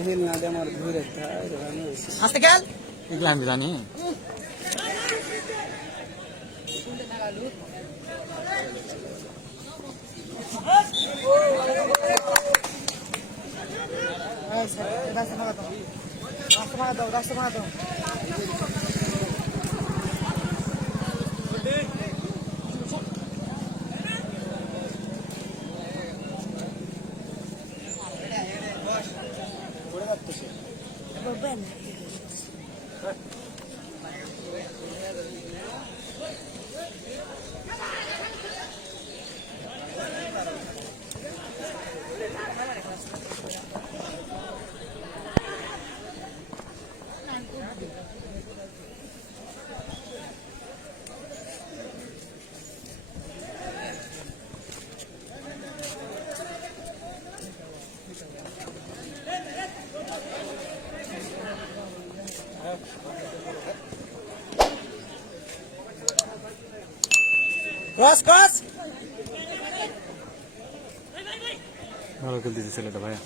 ঢিল না দিয়ে আমার ঘুরে আস্তে খেল এগুলো আমি জানি রাস্তা মারা দাও ক্রস ক্রস ভালো খেলতেছে ছেলেটা ভাইয়া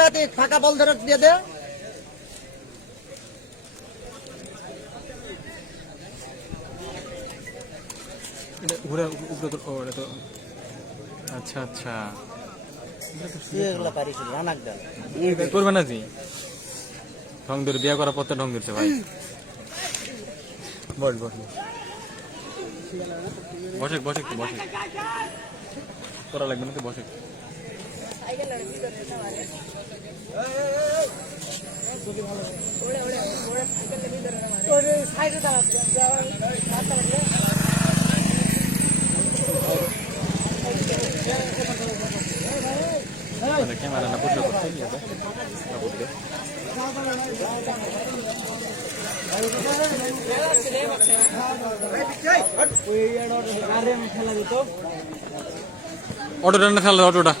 আতিক ফাঁকা বল ধরে দিয়ে দে উপরে উপরে তো ওটা তো আচ্ছা আচ্ছা এগুলো পারিস রানাক দল করবে না জি ঢং ধরে বিয়ে করার পর তো ঢং ধরছে ভাই বস বস বসে বসে বসে করা লাগবে না তো বসে ক্যামেরা না পুষো করতে অটোটা না খেলা অটোটা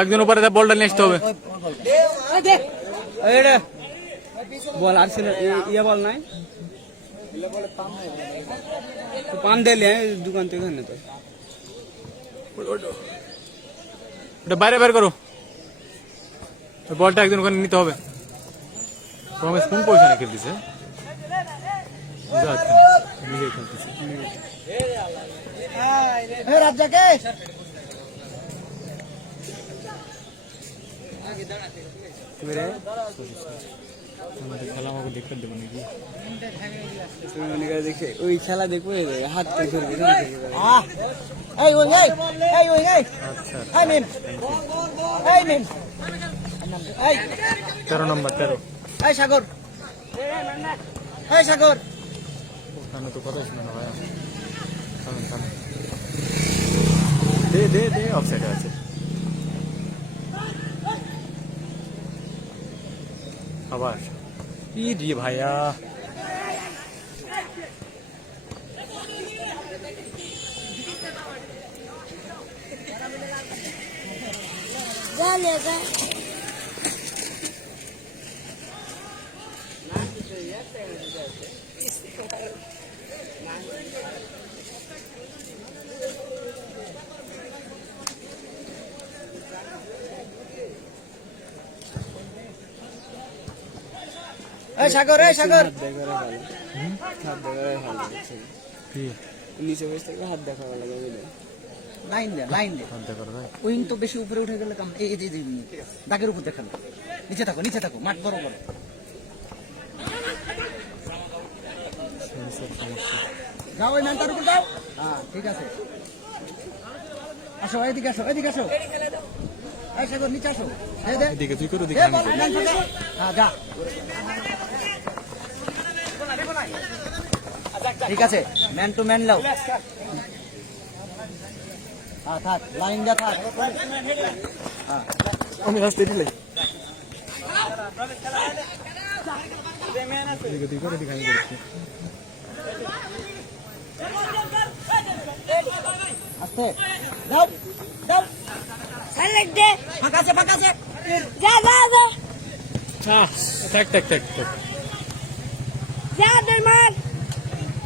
একজন উপরে বলটা নিয়ে আসতে হবে বল আর ছিল ইয়ে বল নাই পান দিলে দোকান থেকে এখানে তো ওটা বাইরে বের করো বলটা একজন ওখানে নিতে হবে রমেশ কোন পয়সা খেলতেছে নিজে খেলতেছে খেলা আমাকে দেখতে দেবো নাকি দেখে ওই খেলা দেখবো হাত ধরবে তেরো নম্বর 13 সাগর সাগর ওখানে তো কথা শুনে না ভাই দে দে দে অফসাইডে আছে আবার ই দিয়ে ভাইয়া সাগর সাগর নিচে বসে থেকে হাত দেখা লাগে লাইন দে উইং তো বেশি উপরে উঠে গেলে কাম এই দাগের উপর দেখালো নিচে থাকো মাঠ বড় করে যাও ওই ম্যানটার উপর যাও হ্যাঁ ঠিক আছে আসো এদিকে আসো এই সাগর নিচে আসো দে এদিকে তুই করো হ্যাঁ যা ঠিক আছে ম্যান টু ম্যান লাও হ্যাঁ থাক লাইন যা থাক হ্যাঁ আমি রাস্তায় দিলে করে দিখাই করছি আস্তে দাও দাও Select দে ফাঁকা আছে যা যা যা থাক থাক থাক থাক যা দে মার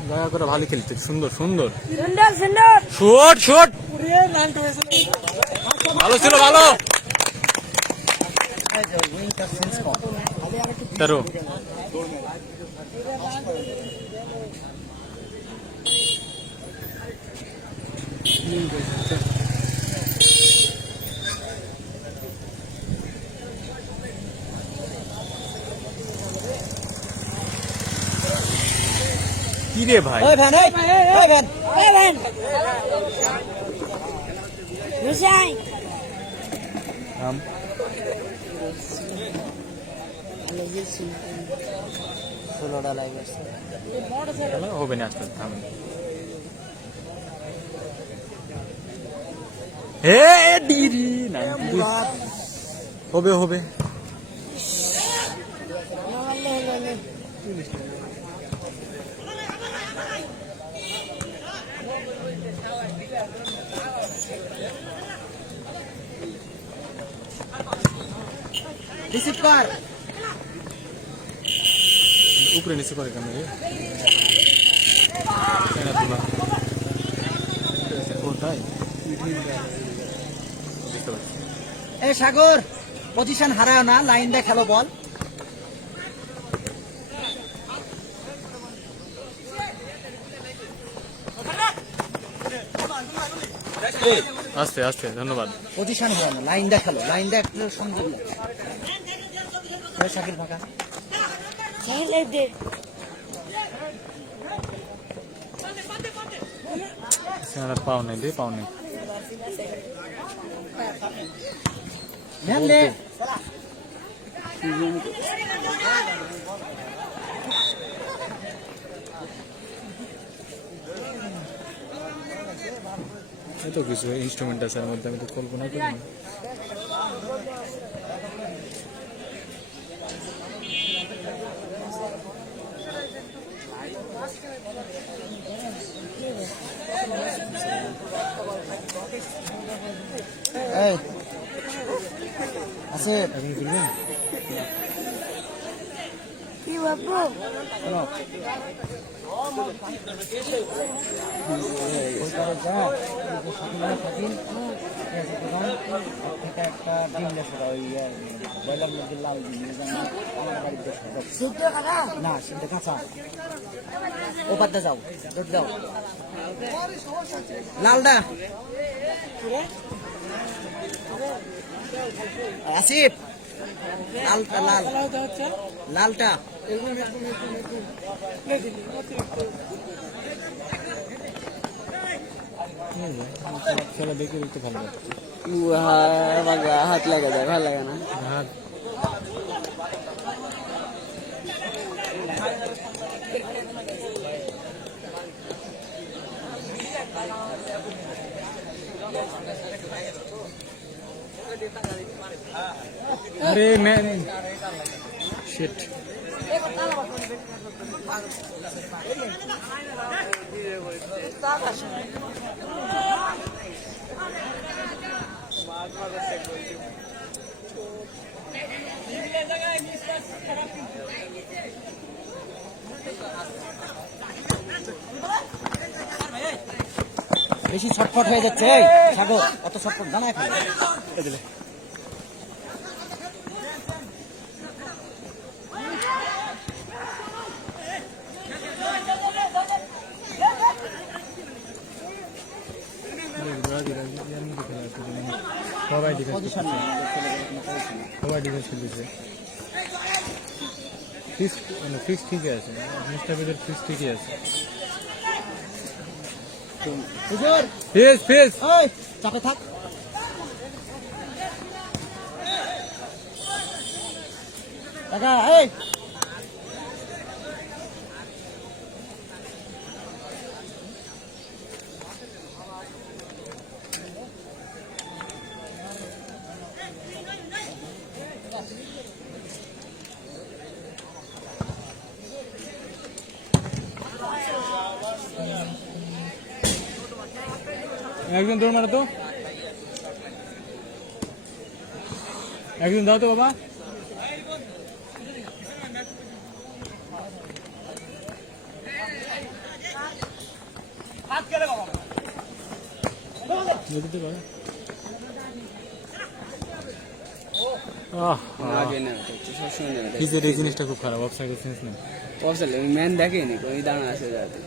দয়া করে ভালো খেলতে সুন্দর সুন্দর সুন্দর সুন্দর শট শট ভালো ছিল ভালো উইংটা সেন্স কম তেরো কি রে ভাই ওই ভ্যান ওই ভ্যান এই ভেন মিশাই থাম। 16টা লাইভ আছে খেলা হবে না আজকে থামেন হে ডিরি না হবে হবে রিসিভ কর উপরে নিচে করে কেন রে কেন তোলা কোথায় বুঝতে পারছি এই সাগর পজিশন হারায় না লাইন দিয়ে খেলো বল আস্তে আস্তে ধন্যবাদ পজিশন হয় না লাইন দিয়ে খেলো লাইন দিয়ে একটু সংযোগ নেই ওই শাকিল ফাঁকা Select দে সেনার পাও নেই দে পাও নেই ধ্যান দে এত কিছু ইনস্ট্রুমেন্ট আছে এর মধ্যে আমি তো কল্পনা করি না এই আছে এখন খুলবেন কি বাবু শোনো ওই পারে যা শাকিল থেকে একটা ডিম লেসে দাও ওই ব্রয়লার মুরগির লাল ডিম আমার বাড়িতে সিদ্ধ করা না সেটা কাঁচা ও পাতে যাও দৌড় যাও লালটা আসিফ লালটা লাল লালটা খেলা দেখে দেখতে ভালো লাগছে হাত লাগা যায় ভালো লাগে না হাত अरे मैं शिट বেশি ছটফট হয়ে যাচ্ছে এই সাগর অত ছটফট জানা এখন সবাই ডিফেন্স পজিশন সবাই ডিফেন্স খেলতেছে ফিক্স ঠিকই আছে মুস্তাফিজের ফিক্স ঠিকই আছে হুজুর ফেস ফেস এই চাপে থাক কাকা এই একজন দৌড় মারো তো, একজন দাও তো বাবা। দিতে পারে। আগে না সবসময় নেবে কি যে এই জিনিসটা খুব খারাপ, অফসাইড সেন্স নেই। অবশ্যই ম্যান দেখেনি কোন দাঁড়া আছে যাতে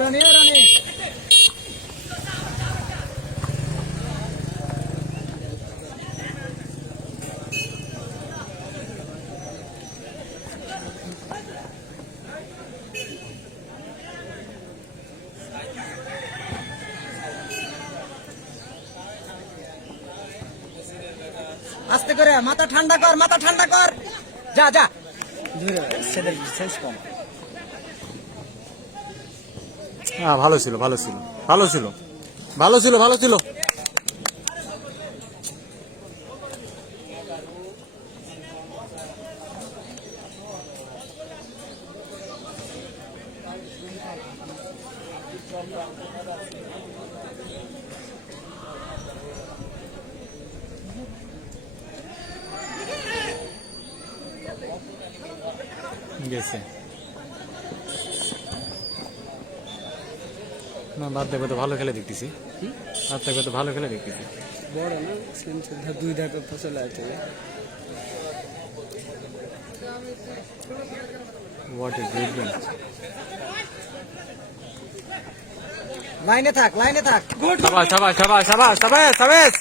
রানি রানি আস্তে করে মাথা ঠান্ডা কর, মাথা ঠান্ডা কর, যা যা ধরে সেদের সেন্স কম। হ্যাঁ ভালো ছিল, ভালো ছিল, ভালো ছিল, ভালো ছিল, ভালো ছিল। গেছে না, বাদ দেখবে তো ভালো খেলে দেখতেছি, বাদ দেখবে তো ভালো খেলে দেখতেছি। বড় না সেন্স দুই ধাপে ফসল আছে। What is great game. লাইনে থাক, লাইনে থাক। শাবাশ শাবাশ শাবাশ শাবাশ শাবাশ শাবাশ।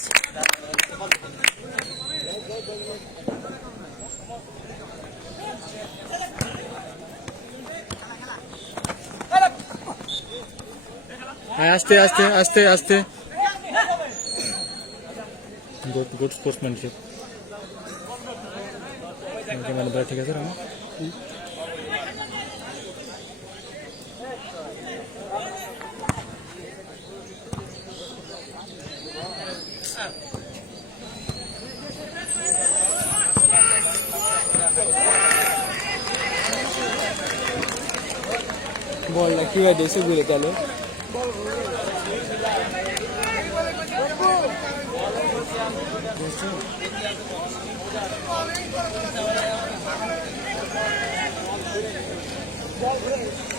আস্তে আস্তে আস্তে আস্তে। Good good sportsmanship. মানে ঠিক আছে রামা। বলটা কিভাবে দেশে ঘুরে গেল।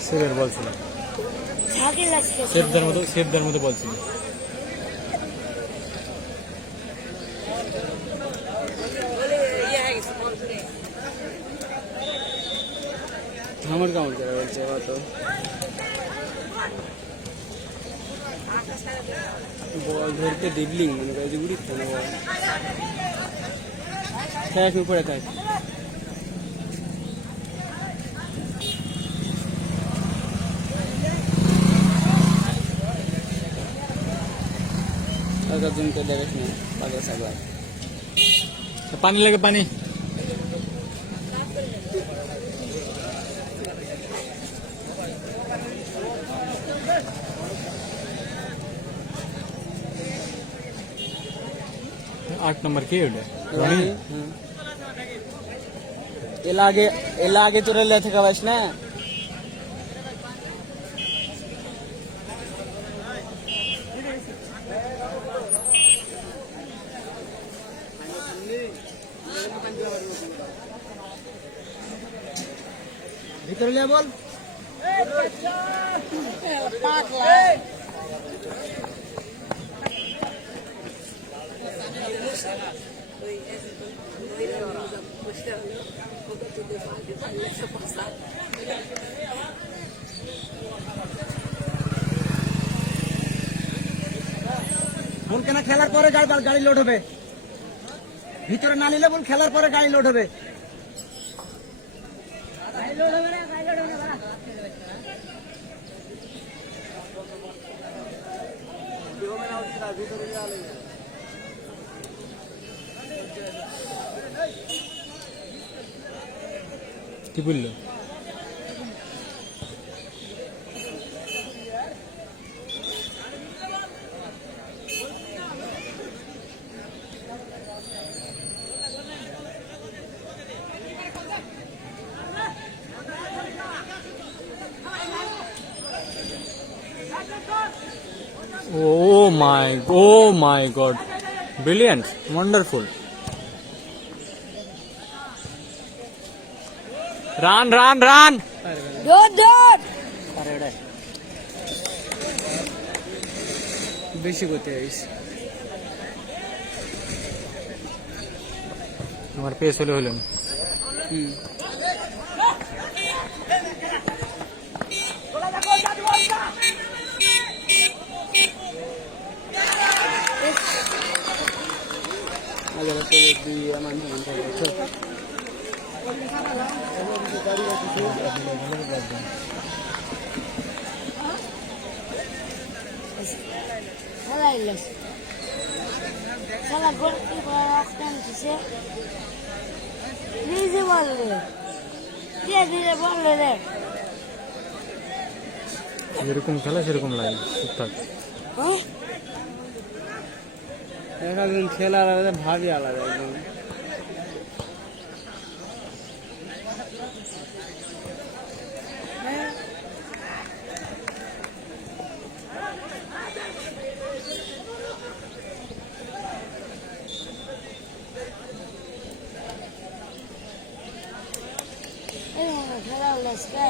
সেভের বল ছিল, শাকিল আজকে সেভদের মতো বল ছিল। আমার কেমন করে বলছে এবার তো বল ধরতে ডিবলিং মনে করে যে উড়িচ্ছে না বল। থাক উপরে থাক। জমতে দেখিস না পাগল সাগর। পানি লাগে পানি। आठ नंबर के एला आगे तो रह थे कवच ना ভিতরে নিয়ে বল। বল কেন খেলার পরে গাড়ি লোড হবে, ভিতরে না নিলে বল খেলার পরে গাড়ি লোড হবে। কি বললো? Oh my God. Brilliant. Wonderful. Run. দৌড় দৌড় পারে ওটা বেশি করতে আইস আমার পেস হলো হুম আগে রাতে দুই আমার খেলা ইলাস খেলা করতে পারতাম কিসে নিজে বললে ধীরে বললে রে যেরকম খেলা সেরকম লাগে ঠিকঠাক। হ্যাঁ একদিন খেলা আলাদা ভাবই আলাদা একদম খেলা ইলাস কে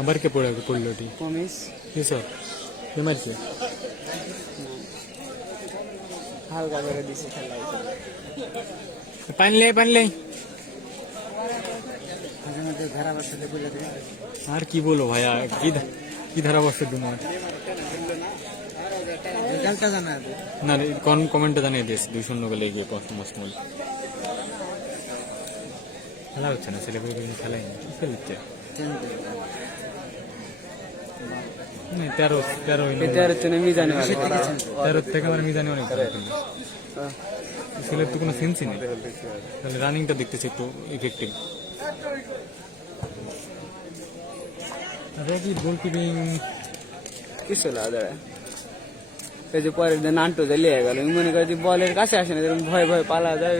আবার কে পড়লো ওটি কমিস কিসব কে মারছে? হালকা করে দিছে খেলা পানলে মাঝে মাঝে ধারাবার সাথে বলে দেবে আর কি বলো ভাইয়া, কি ধারাবর্ষের তোমার রেজাল্টটা জানা না কোন কমেন্টে জানিয়ে দিয়েছে 2-0 গোলে এগিয়ে মসমল। খেলা হচ্ছে না, ছেলেপেলে খেলাই না, কি খেলছে? 13 তেরো মিজানি 13 থেকে আমার মিজানি অনেক ভালো খেলে। ছেলের তো কোনো সেন্সই নেই, তাহলে রানিংটা দেখতেছি একটু ইফেক্টিভ। কি গোলকিপিং কিছু লাগা এই যে পরের দিন নান্টু যে লিয়ে গেল মনে করে যে বলের কাছে আসে না এরকম ভয় পালা যায়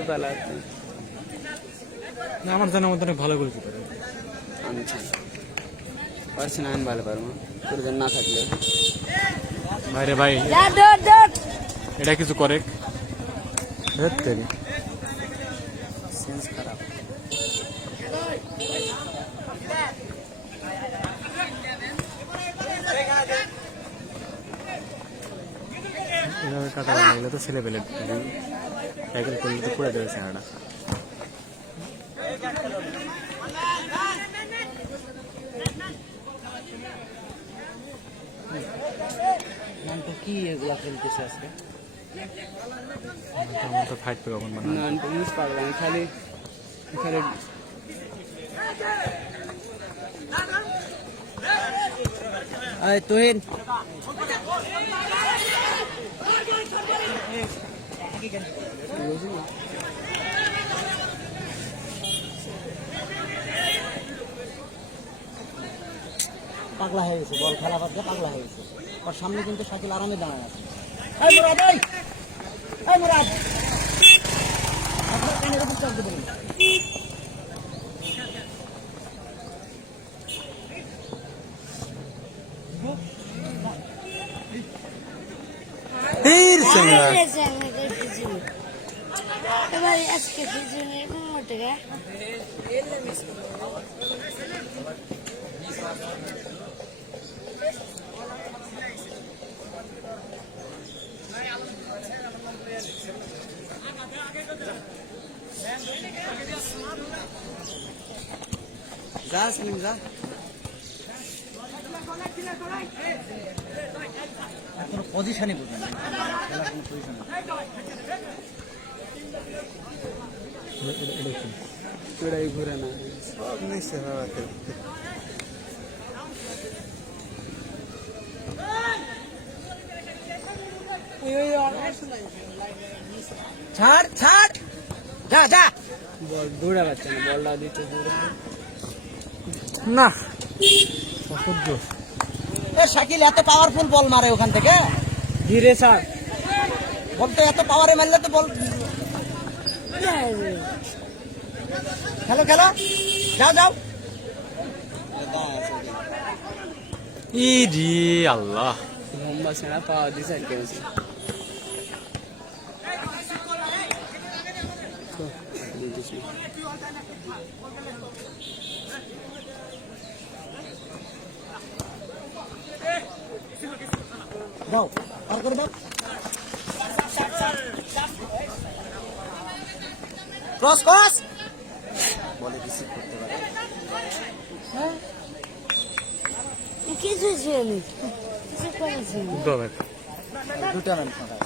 না, আমার জানার মধ্যে অনেক ভালো গোলকিপার। আমি পারছি না, আমি ভালো পারবো তোর না থাকলে ভাইরে ভাই, দৌড় এটা কিছু করে সেন্স খারাপ এভাবে কাটা লাগলে তো ছেলে পেলে ট্যাকেল করলে তো পড়ে দেবে সেনাটা। নামটা কি এগুলা খেলতেছে আজকে আমার তো ফাইট পেয়ে কখন বানানো নান্টু মিস পারবো আমি খালি খালি আয় তোহিন পাগলা হয়ে গেছে, বল খেলা বাদ দিয়ে পাগলা হয়ে গেছে। ওর সামনে কিন্তু শাকিল আরামে দাঁড়ায় আছে। এই মুরাদ, এই মুরাদ, আপনার কানের উপর চাপ দেবেন। এবার আজকে দুজনের মোটে যা সেলিম যা, কোনো পজিশনই বুঝে না, খেলার কোনো পজিশন চূড়াই ঘুরে না সব নিচ্ছে বাবাকে। ছাড় ছাড়, যা যা, বল দৌড়া পাচ্ছে না, বলটা দিতে দূরে না অসহ্য। এ শাকিল এত পাওয়ারফুল বল মারে ওখান থেকে, ধীরে স্যার বল তো এত পাওয়ারে মারলে তো বল খেলো খেলো যাও যাও ইরি আল্লাহ মোহাম্মদ সেনা পাওয়া দিছে আর কেউ দাও আর করে দাও ক্রস ক্রস বলে রিসিভ করতে পারে কিছু ছিল কিছু করেছি দবে দুটো রান ফাঁকা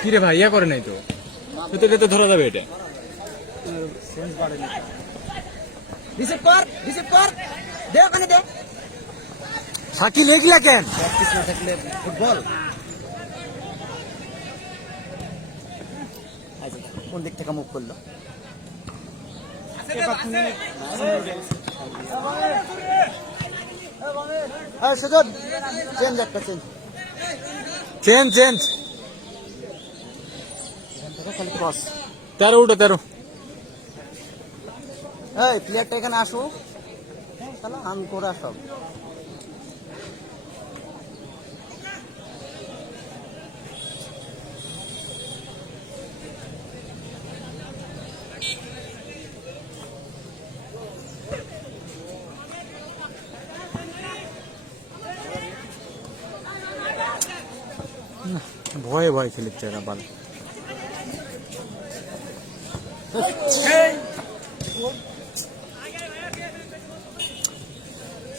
কি রে ভাই ইয়া করে নাই তো এটা তো ধরা যাবে এটা সেন্স বাড়েনি রিসিভ কর দে ওখানে দে শাকিল এগুলা কেন প্র্যাকটিস না থাকলে ফুটবল আচ্ছা কোন দিক থেকে মুভ করলো সুযোগ চেঞ্জ একটা চেঞ্জ চেঞ্জ খালি ক্রস 13 উঠো 13 এই প্লেয়ারটা এখানে আসো চলো আমি করে সব ভয়ে ভয়ে খেলেছে এরা বাল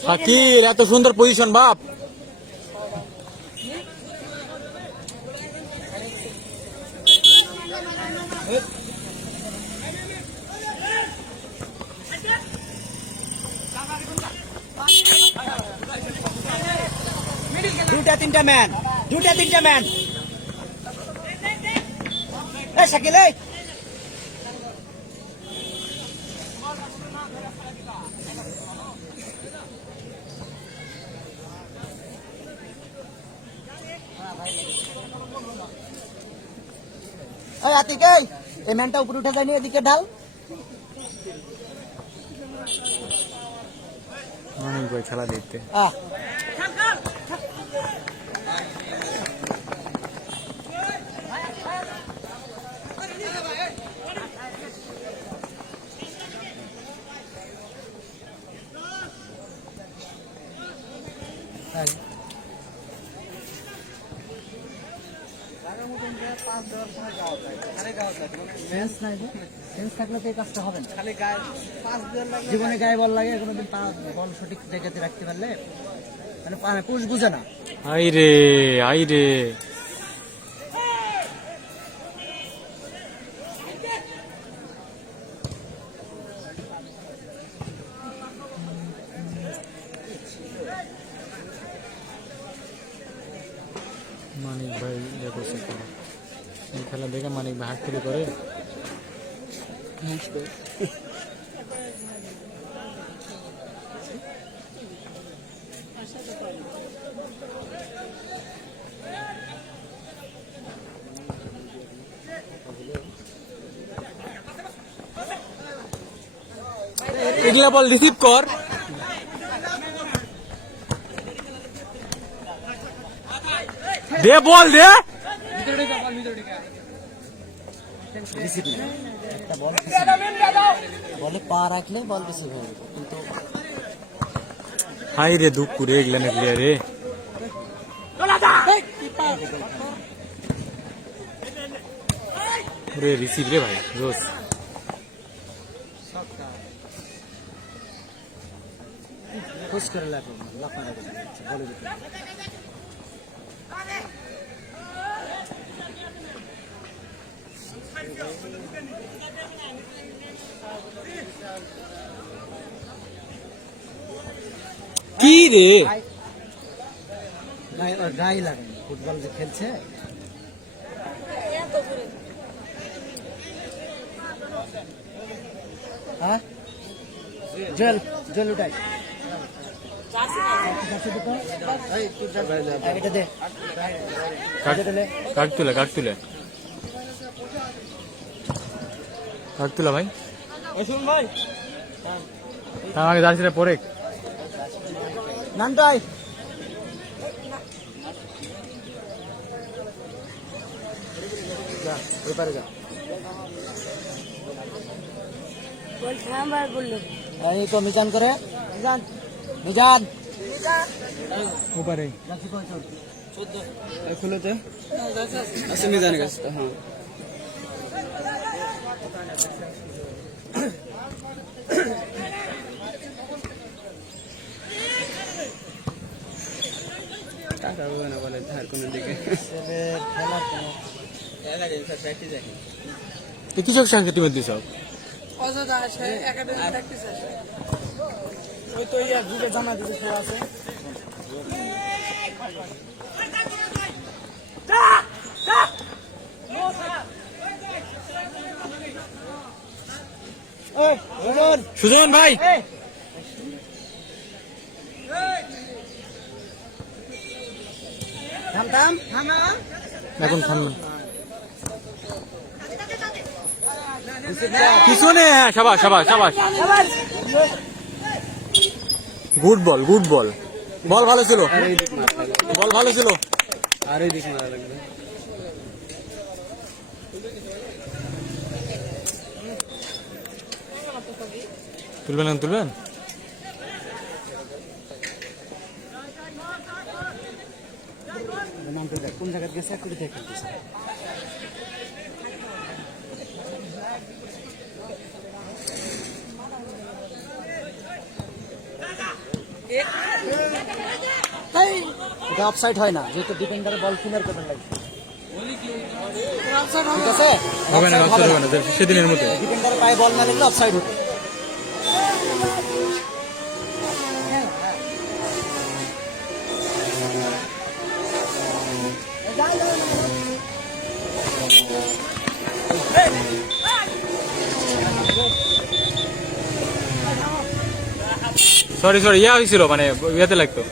শাকিল এত সুন্দর পজিশন বাপ দুটা তিনটা ম্যান এই শাকিল এই আতিক এই ম্যানটা উপরে উঠে যায়নি এদিকে ঢাল অনেক ভাই খেলা দেখতে থাকলে তো এই কাজটা হবে না জীবনে গায়ে বল লাগে কোনোদিন বল সঠিক জায়গাতে রাখতে পারলে মানে পুষ বুঝে না আই রে মানিক ভাই দেখো এই খেলা দেখে মানিক ভাই হাত থেকে করে এগুলা বল রিসিভ কর দে বল দে একটা বলে পা রাখলে বল বেশি হয়ে যাবে কিন্তু হাই রে দুঃখ করে এগুলা নিকলে রে রে রিসিভ রে ভাই রোজ খুশ করে লাগবে লাফা রাখবে বলে দিতে কি রে গায়ে লাগে ফুটবল যে খেলছে হ্যাঁ জল উঠাই এটা দে কাট তুলে ভাই আমাকে জার্সিটা পরে নানটাই ওই পারে যা বলছে আমার বললো এই তো মিজান করে মিজান ওপারে খুলোতে আছে মিজানের কাছে তো, হ্যাঁ টাকা হবে না বলে ধার কোনো দিকে কৃষক সাংকে তুমি দিছ ওই তো ইয়া গ্রুপে জানা দিতে সব আছে সুজন ভাই এখন থাম পিছনে, হ্যাঁ সাবাস সাবাস সাবাস গুড বল বল ভালো ছিল, বল ভালো ছিল। আর এই দিক মারা লাগবে। তুলবেন কোন জায়গায় গেছে একটু দেখে এটা অফসাইড হয় না, যেহেতু ডিফেন্ডারের বল কিনার করতে লাগবে। ঠিক আছে, হবে না সেদিনের মতো। ডিফেন্ডারের পায়ে বল না লাগলে অফসাইড হতো। সরি ইয়া হয়েছিল, মানে ইয়েতে লাগতো।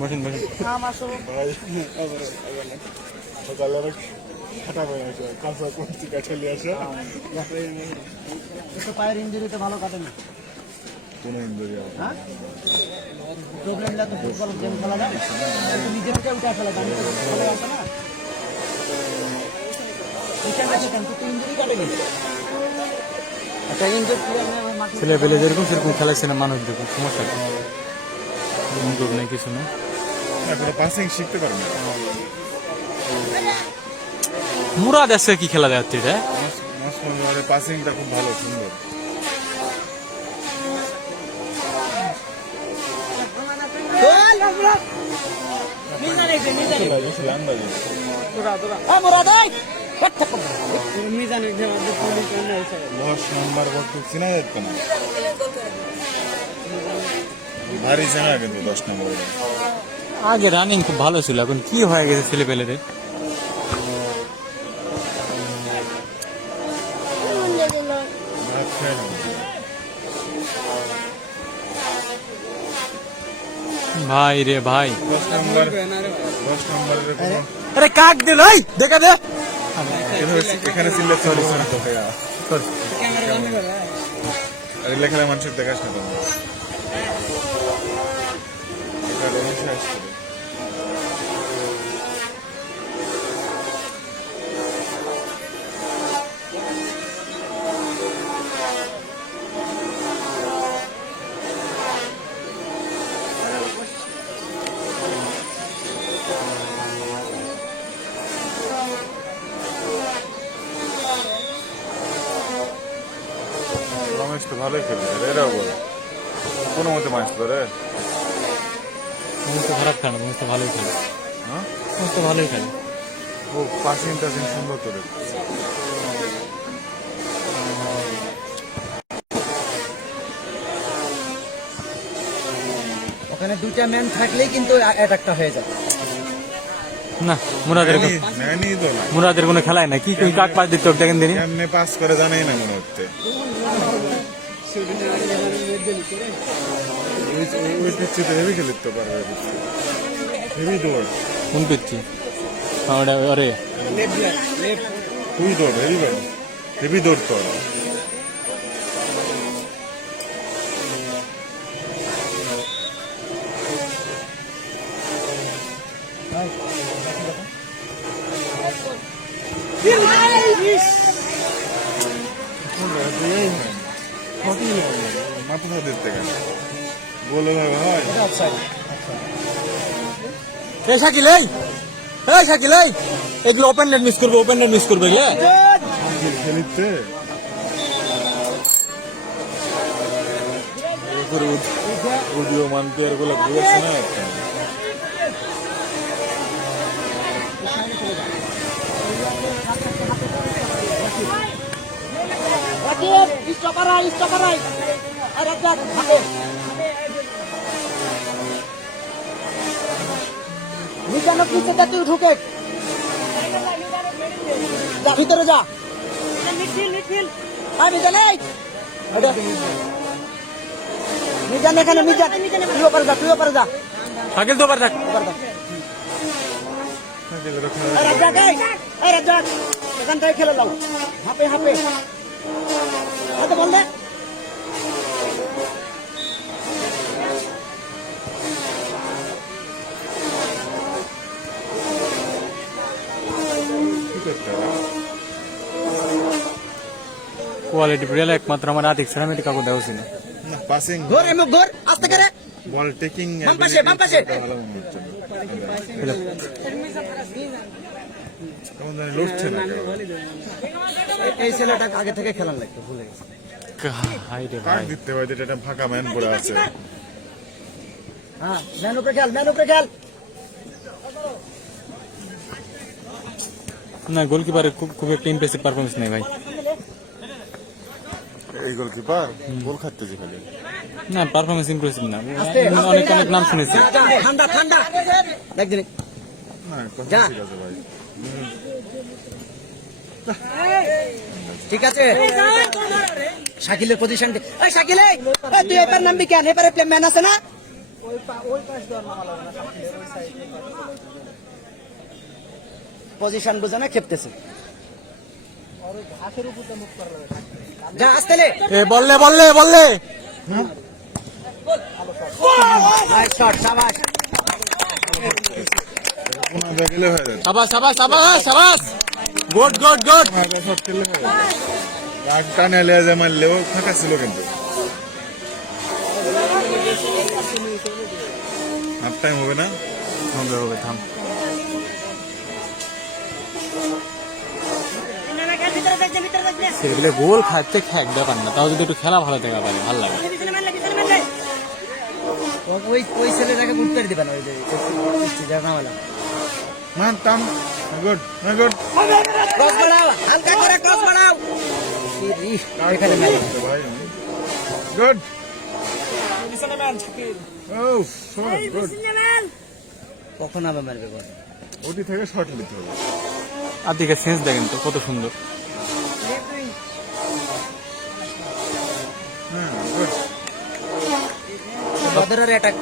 বসেন পায়ের ইঞ্জুরিতে ভালো কাটে না, প্রবলেম লাগে ফুটবল গেম খেলা যায় নিজের উঠে খেলা যায় খেলা আছে না, ইঞ্জুরি কাটে নি একটা ইঞ্জুরি ছেলে পেলে যেরকম সেরকম খেলাচ্ছে না মানুষ, দেখুন সমস্যা নেই, কিছু নেই। পাসিং শিখতে পারবে না। মুরাদ আছে কি খেলা যাচ্ছে এটা, পাসিংটা খুব ভালো, সুন্দর। ভারী চেনা কিন্তু 10 নম্বর। আগে রানিং খুব ভালো ছিল, এখন কি হয়ে গেছে ছেলে পেলের। ভাই রে ভাই, 10 নম্বরের আরে কাক দিল, দেখা দে এখানে ছিল। সরি আরে লেখালে মানুষের দেখাস না তোমরা। রমেশ তো ভালোই খেলছে, এরাও বলে কোনো মতে মাছ ধরে। খারাপ খেলে, ভালোই খেলে, হ্যাঁ ভালোই খেলে। ও পাসিং টাসিং সুন্দর করে। ওখানে দুইটা ম্যান থাকলেই কিন্তু অ্যাটাকটা হয়ে যায়। না মুরাদের নেয়নি তো না মুরাদের কোনো খেলাই না কি কই কাক পাস দিতে হবে দেখেন দিনই কেমনে পাস করে জানাই না মনে হচ্ছে ওই পিচ্ছিতে হেভি খেলিতে পারবে হেভি দৌড় কোন পিচ্ছি ওটা আরে তুই দৌড় হেভি দৌড় তো মাথা দিতে কেন বলে হয় এই শাকিল এই শাকিল এগুলো ওপেন নেট মিস করবে এগুলো খেলিতে উডিও মানতে আর গুলো ঘুরেছে না তুই ঢুকে যা ভিতরে যা মিজান এখানে মিজান তুই ওপারে যা শাকিল তো পার থাক এখান থেকে খেলে দাও হাঁপে হাতে বল দে কি করতে হবে কোয়ালিটি প্রিয়াল একমাত্র আমার আতিক সেরামিটি কাকু দেওয়া ছিল না পাসিং ঘোর এমক ঘোর আস্তে করে বল টেকিং বাম পাশে ভালো মনে হচ্ছে কেমন জানি লড়ছে না এই ছেলেটা আগে থেকে খেলার লাগতো ভুলে গেছে হাই রে কাক ভাই দিতে হয় যেটা ফাঁকা ম্যান পড়ে আছে হ্যাঁ ম্যান উপরে খেল না গোলকিপারের খুব একটা ইমপ্রেসিভ পারফরমেন্স নেই ভাই এই গোলকিপার গোল খাচ্ছে খালি না পারফরমেন্স ইমপ্রেসিভ না আস্তে, অনেক নাম শুনেছি ঠান্ডা দেখ দিন না কথা যা। ঠিক আছে ভাই ঠিক আছে শাকিলের পজিশন শাকিল তুই এবার নামবি কেন এবারে প্লে ম্যান আছে না পজিশন বুঝে না খেপতেছে যা আসতে এ বললে নাইস শট শাবাশ কোনা দেখলে হয়ে যাবে সাবাস গুড ফাঁকা শট খেললে হয়ে যাবে কাক টানে লেজে মারলেও ফাঁকা ছিল কিন্তু হাফ টাইম হবে না হবে থাম সেগুলো গোল খাচ্ছে খ্যাক ব্যাপার না তাও যদি একটু খেলা ভালো দেখা পারে ভালো লাগে ওই ছেলেটাকে উত্তর দিবে না ওই যে জানাওয়ালা মান টাম গুড গুড ক্রস বাড়াও হালকা করে ক্রস বাড়াও এখানে ম্যাচ ভাই গুড ও শট গুড কখন আবার মারবে বল ওটি থেকে শট নিতে হবে আর দিকে সেন্স দেখেন তো কত সুন্দর হ্যাঁ গুড বদরের অ্যাটাক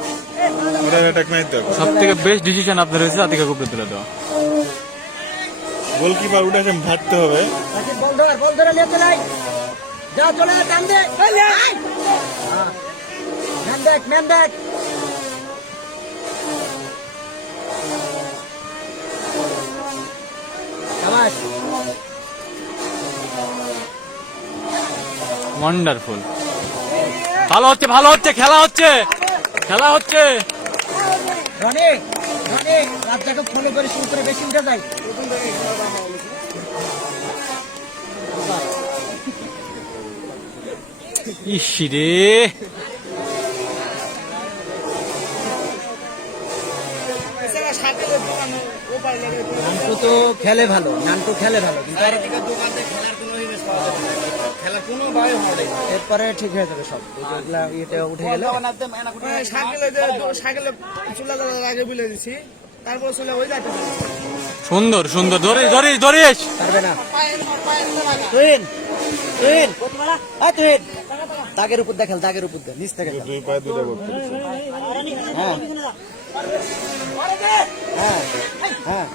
ওরা অ্যাটাক নাই তো সব থেকে বেস্ট ডিসিশন আপনার হয়েছে আতিকা উপরে তুলে দেওয়া গোলকিপার উঠে ভাবতে হবে বল ধরে নিয়ে চলে আয় যা চলে আয় টান দে ম্যান দেখ শাবাশ ওয়ান্ডারফুল ভালো হচ্ছে খেলা হচ্ছে রনি রাজ্জাকে ফলো করে শুরু করে বেশি উঠে যায় ইসি রে নান্টু খেলে ভালো কিন্তু আর খেলার কোনো এরপরে ঠিক হয়ে যাবে সব এই যে এগুলা ইয়েতে উঠে গেলে সুন্দর সুন্দর ধরিস ধরিস ধরিস পারবে না তুহিন তুহিন তুহিন দাগের উপর দেখাল দাগের উপর দে নিচ থেকে খেল। দুই পায়ে দুটো করতে হ্যাঁ হ্যাঁ হ্যাঁ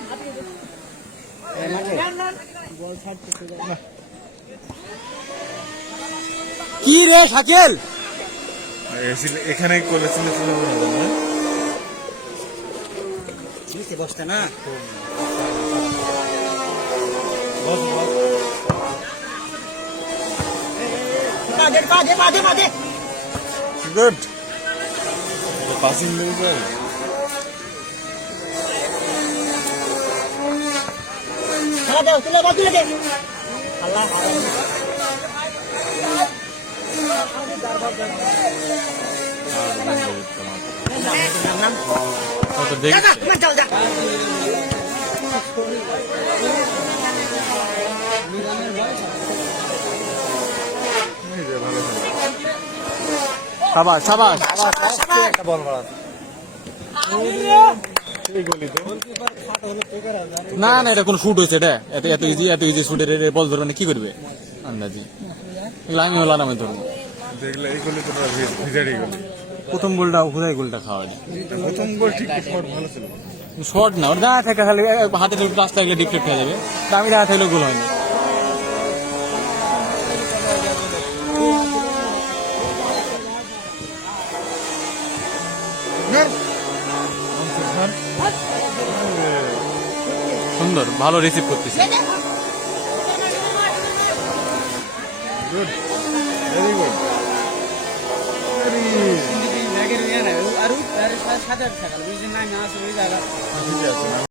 এই মাঠে কি রে শাকিল এখানে করেছিল নিচে বসতে না গুড পাসিং মিল যায় কত দেখছিস সাবাস সাবাস একটা বল মারা এই গলিতে না না এটা কোন শুট হয়েছে এটা এত ইজি শুটের বল ধরবে না কি করবে আন্দাজি এগুলো আমি হলাম আমি ধরবো দেখলে এই গলিতে ভিজারি গলি প্রথম গোলটা হুদাই গোলটা খাওয়া যায় প্রথম গোল ঠিক শট ভালো ছিল শর্ট না ওর দাঁড়া থাকে খালি হাতে রাস্তা গেলে ডিফ্লেক্ট হয়ে যাবে আমি দাঁড়া থাকলেও গোল হয়নি সুন্দর ভালো রিসিভ করতেছে গুড ভেরি গুড আর সাথে থাকাল বুঝলি না আসে ওই জায়গা ঠিক আছে